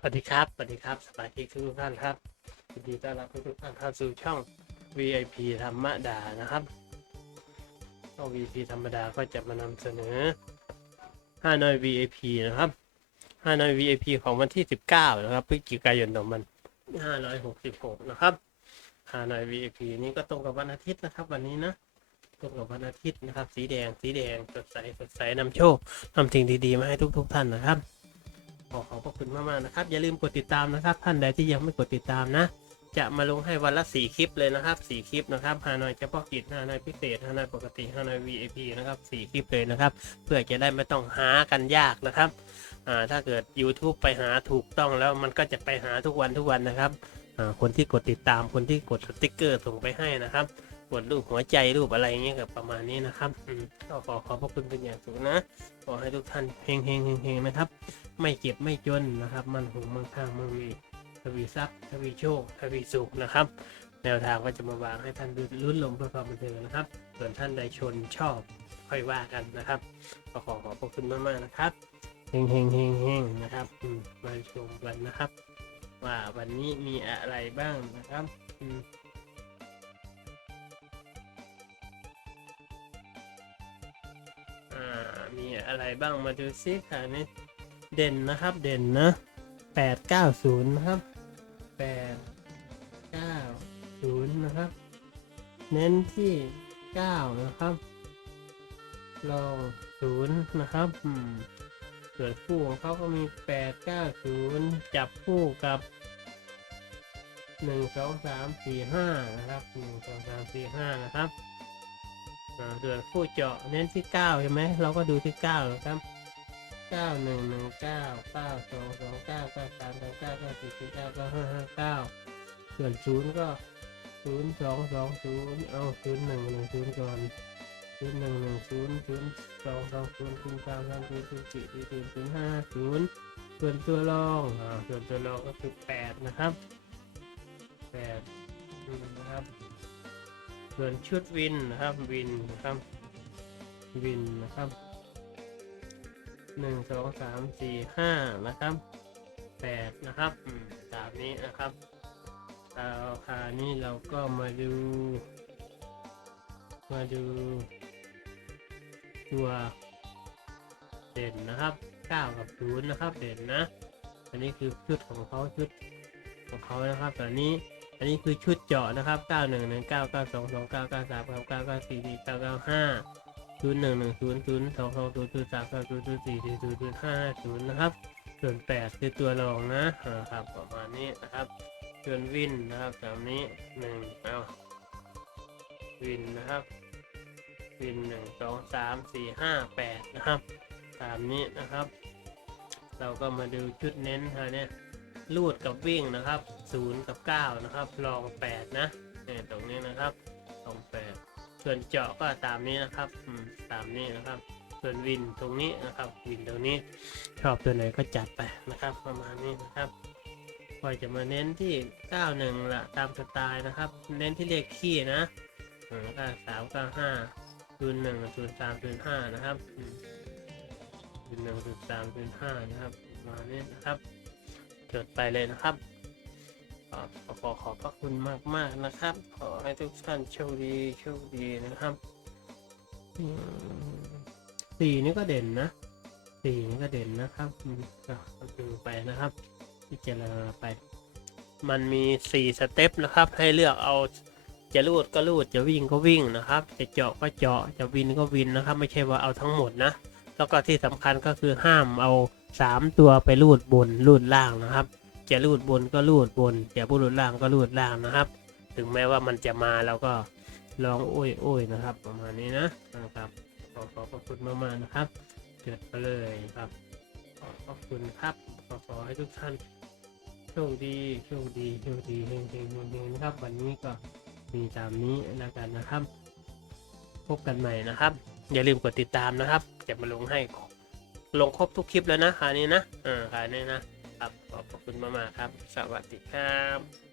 สวัสดีครับ สวัสดีครับ สมาชิกทุกท่านครับยินดีต้อนรับทุกท่านเข้าสู่ช่อง VIP ธรรมดานะครับช่อง VIP ธรรมดาก็จะมานำเสนอ5หน่อย VIP นะครับ5หน่อย VIP ของวันที่ 19 นะครับพฤศจิกายน2566 นะครับ5หน่อย VIP นี้ก็ตรงกับวันอาทิตย์นะครับ วันนี้นะตรงกับวันอาทิตย์นะครับ สีแดง สีแดง สดใส สดใสนำโชคนำสิ่งดีๆมาให้ทุก ๆ ท่านนะครับ ขอขอบพระคุณมากๆนะครับ อย่าลืมกดติดตามนะครับ ท่านใดที่ยังไม่กดติดตามนะ จะมาลงให้วันละสี่คลิปเลยนะครับสี่คลิปนะครับฮานอยเฉพาะกิจฮานอยพิเศษฮานอยปกติฮานอย VIP นะครับสี่คลิปเลยนะครับ เพื่อจะได้ไม่ต้องหากันยากนะครับอ่าถ้าเกิด YouTube ไปหาถูกต้องแล้วมันก็จะไปหาทุกวันทุกวันนะครับอ่าคนที่กดติดตามคนที่กดสติ๊กเกอร์ส่งไปให้นะครับ กดรูปหัวใจรูปอะไรเงี้ยกับประมาณนี้นะครับอืมก็ขอขอบพระคุณเป็นอย่างสูงนะ ขอให้ทุกท่านเฮงเฮงเฮงเฮงนะครับ ไม่เก็บไม่จนนะครับ มันหงมันข้างมันมีทวีทรัพย์ทวีโชคทวีสุขนะครับ แนวทางก็จะมาวางให้ท่านลุ้นลมเพื่อความบันเทิงนะครับ ส่วนท่านใดชนชอบค่อยว่ากันนะครับก็ขอขอบพระคุณมากๆนะครับเฮงเฮงเฮงเฮงนะครับมมาชมกันนะครับ ว่าวันนี้มีอะไรบ้างนะครับ มีอะไรบ้างมาดูซิค่ะนี่เด่นนะครับเด่นนะแปดเก้าศูนย์นะครับแปดเก้าศูนย์นะครับ เน้นที่เก้านะครับ ลองศูนย์นะครับอืมส่วนคู่ของเขาก็มีแปดเก้าศูนย์จับคู่กับหนึ่งสองสามสี่ห้านะครับหนึ่งสองสามสี่ห้านะครับ อ่าส่วนคู่เจาะเน้นที่เก้าใช่ไหมเราก็ดูที่เก้านะครับเก้าหนึ่งหนึ่งเก้าเก้าสองสองเก้าเก้าสามสองเก้าเก้าสี่สี่เก้าเก้าห้าห้าเก้าส่วนศูนย์ก็ศูนย์สองสองศูนย์เอาศูนย์หนึ่งหนึ่งศูนย์ก่อนศูนย์หนึ่งหนึ่งศูนย์ศูนย์สองสองศูนย์ศูนย์สามสามศูนย์ศูนย์สี่ศูนย์ศูนย์ห้าศูนย์ส่วนตัวรองอ่าส่วนตัวรองก็คือแปดนะครับแปดนะครับ ส่วนชุดวินนะครับวินนะครับวินนะครับหนึ่งสองสามสี่ห้านะครับแปดนะครับตามนี้นะครับเอาคราวนี้เราก็มาดู มาดู ตัวเด่นนะครับเก้ากับศูนย์นะครับเด่นนะ อันนี้คือชุดของเขาชุดของเขานะครับแต่นี้ อันนี้คือชุดเจาะนะครับเก้าหนึ่งหนึ่งเก้าเก้าสองสองเก้าเก้าสามเก้าเก้าเก้าสี่สี่เก้าเก้าห้าศูนย์หนึ่งหนึ่งศูนย์ศูนย์สองสองศูนย์ศูนย์สามสามศูนย์ศูนย์สี่สี่ศูนย์ศูนย์ห้าศูนย์นะครับ ส่วนแปดคือตัวรองนะครับประมาณนี้นะครับ ส่วนวินนะครับตามนี้หนึ่งเอาวินนะครับ วินหนึ่งสองสามสี่ห้าแปดนะครับ ตามนี้นะครับ เราก็มาดูชุดเน้นฮะเนี่ย ลูดกับวิ่งนะครับศูนย์กับเก้านะครับ ลองแปดนะเนี่ยตรงนี้นะครับลองแปดส่วนเจาะก็ตามนี้นะครับอืมตามนี้นะครับ ส่วนวินตรงนี้นะครับ วินตรงนี้ชอบตัวไหนก็จัดไปนะครับ ประมาณนี้นะครับก็จะมาเน้นที่ 91ละตามสไตล์นะครับ เน้นที่เลขขี้นะอืมก็สามเก้าห้าศูนย์หนึ่งศูนย์สามศูนย์ห้านะครับศูนย์หนึ่งศูนย์สามศูนย์ห้านะครับประมาณนี้นะครับ จดไปเลยนะครับ ขอขอขอบพระคุณมากมากๆนะครับ ขอให้ทุกท่านโชคดีโชคดีนะครับสีนี่ก็เด่นนะสีนี่ก็เด่นนะครับก็ดูไปนะครับพิจารณาไป มันมีสี่สเต็ปนะครับ ให้เลือกเอาจะลูดก็ลูดจะวิ่งก็วิ่งนะครับ จะเจาะก็เจาะจะวินก็วินนะครับ ไม่ใช่ว่าเอาทั้งหมดนะ แล้วก็ที่สำคัญก็คือห้ามเอา สามตัวไปลูดบนลูดล่างนะครับ จะลูดบนก็ลูดบนจะพูดลูดล่างก็ลูดล่างนะครับ ถึงแม้ว่ามันจะมาเราก็ลองโอ้ยโอ้ยนะครับ ประมาณนี้นะนะครับขอขอบคุณมากๆนะครับเกิดไปเลยครับขอขอบคุณครับขอขอให้ทุกท่านโชคดีโชคดีโชคดีเฮงเฮงเฮงนะครับ วันนี้ก็มีตามนี้แล้วกันนะครับ พบกันใหม่นะครับ อย่าลืมกดติดตามนะครับ จะมาลงให้ ลงครบทุกคลิปแล้วนะคราวนี้นะเออคราวนี้นะครับ ขอบคุณมากๆครับ สวัสดีครับ